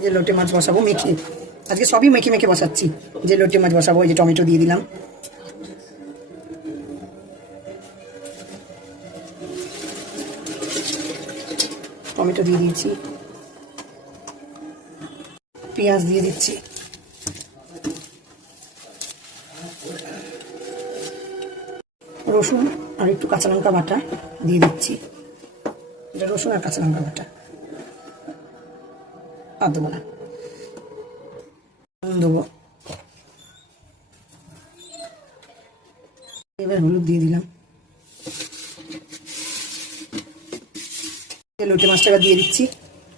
এই যে লোটে মাছ বসাবো মেখে, আজকে সবই মেখে মেখে বসাচ্ছি। যে লোটে মাছ বসাবো, এই যে টমেটো দিয়ে দিলাম, টমেটো দিয়ে দিয়েছি, পেঁয়াজ দিয়ে দিচ্ছি, রসুন আর একটু কাঁচা লঙ্কা বাটা দিয়ে দিচ্ছি। এটা রসুন আর কাঁচা লঙ্কা বাটা, আর দেবো না, দেবো। এবার হলুদ দিয়ে দিলাম, লোটে মাছটা দিয়ে দিচ্ছি।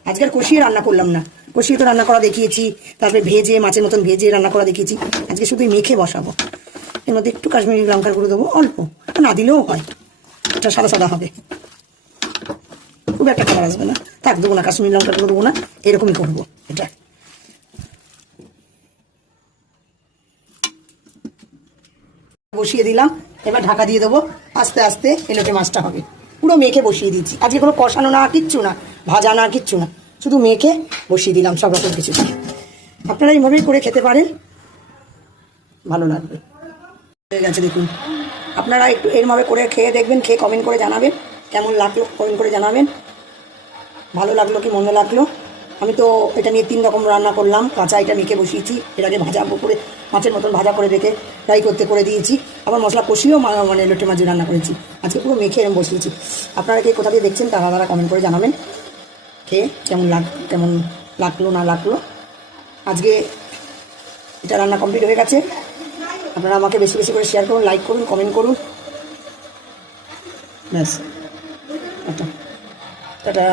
আজকে আর কষিয়ে রান্না করলাম না, কষিয়ে তো রান্না করা দেখিয়েছি, তারপরে ভেজে মাছের মতন ভেজে রান্না করা দেখিয়েছি। আজকে শুধু মেখে বসাবো। এর মধ্যে একটু কাশ্মীরি লঙ্কার গুঁড়ো দেবো, অল্প, না দিলেও হয়, এটা সাদা সাদা হবে, খুব একটা কালার আসবে না। থাক, দেবো না, কাশ্মীরি লঙ্কার গুঁড়ো দেবো না, এরকমই করবো এটা। বসিয়ে দিলাম, এবার ঢাকা দিয়ে দেবো, আস্তে আস্তে এলোটে মাছটা হবে। পুরো মেখে বসিয়ে দিচ্ছি, আজকে কোনো কষানো না, কিচ্ছু না, ভাজা না, কিচ্ছু না, শুধু মেখে বসিয়ে দিলাম সব রকম কিছু। আপনারা এইভাবেই করে খেতে পারেন, ভালো লাগবে। হয়ে গেছে দেখুন, আপনারা একটু এরভাবে করে খেয়ে দেখবেন, খেয়ে কমেন্ট করে জানাবেন কেমন লাগলো, কমেন্ট করে জানাবেন ভালো লাগলো কি মন্দ লাগলো। আমি তো এটা নিয়ে 3 রকম রান্না করলাম। কাঁচা এটা মেখে বসিয়েছি, এর আগে ভাজা করে মাছের মতন ভাজা করে রেখে ফ্রাই করতে করে দিয়েছি, আবার মশলা কষিয়েও মানে লোটে মাছ রান্না করেছি। আজকে পুরো মেখে বসিয়েছি। আপনারা কে কোথা দিয়ে দেখছেন তারা কমেন্ট করে জানাবেন খেয়ে কেমন লাগলো না লাগলো। আজকে এটা রান্না কমপ্লিট হয়ে গেছে। আপনারা আমাকে বেশি বেশি করে শেয়ার করুন, লাইক করুন, কমেন্ট করুন। ব্যাস, টাটা টাটা।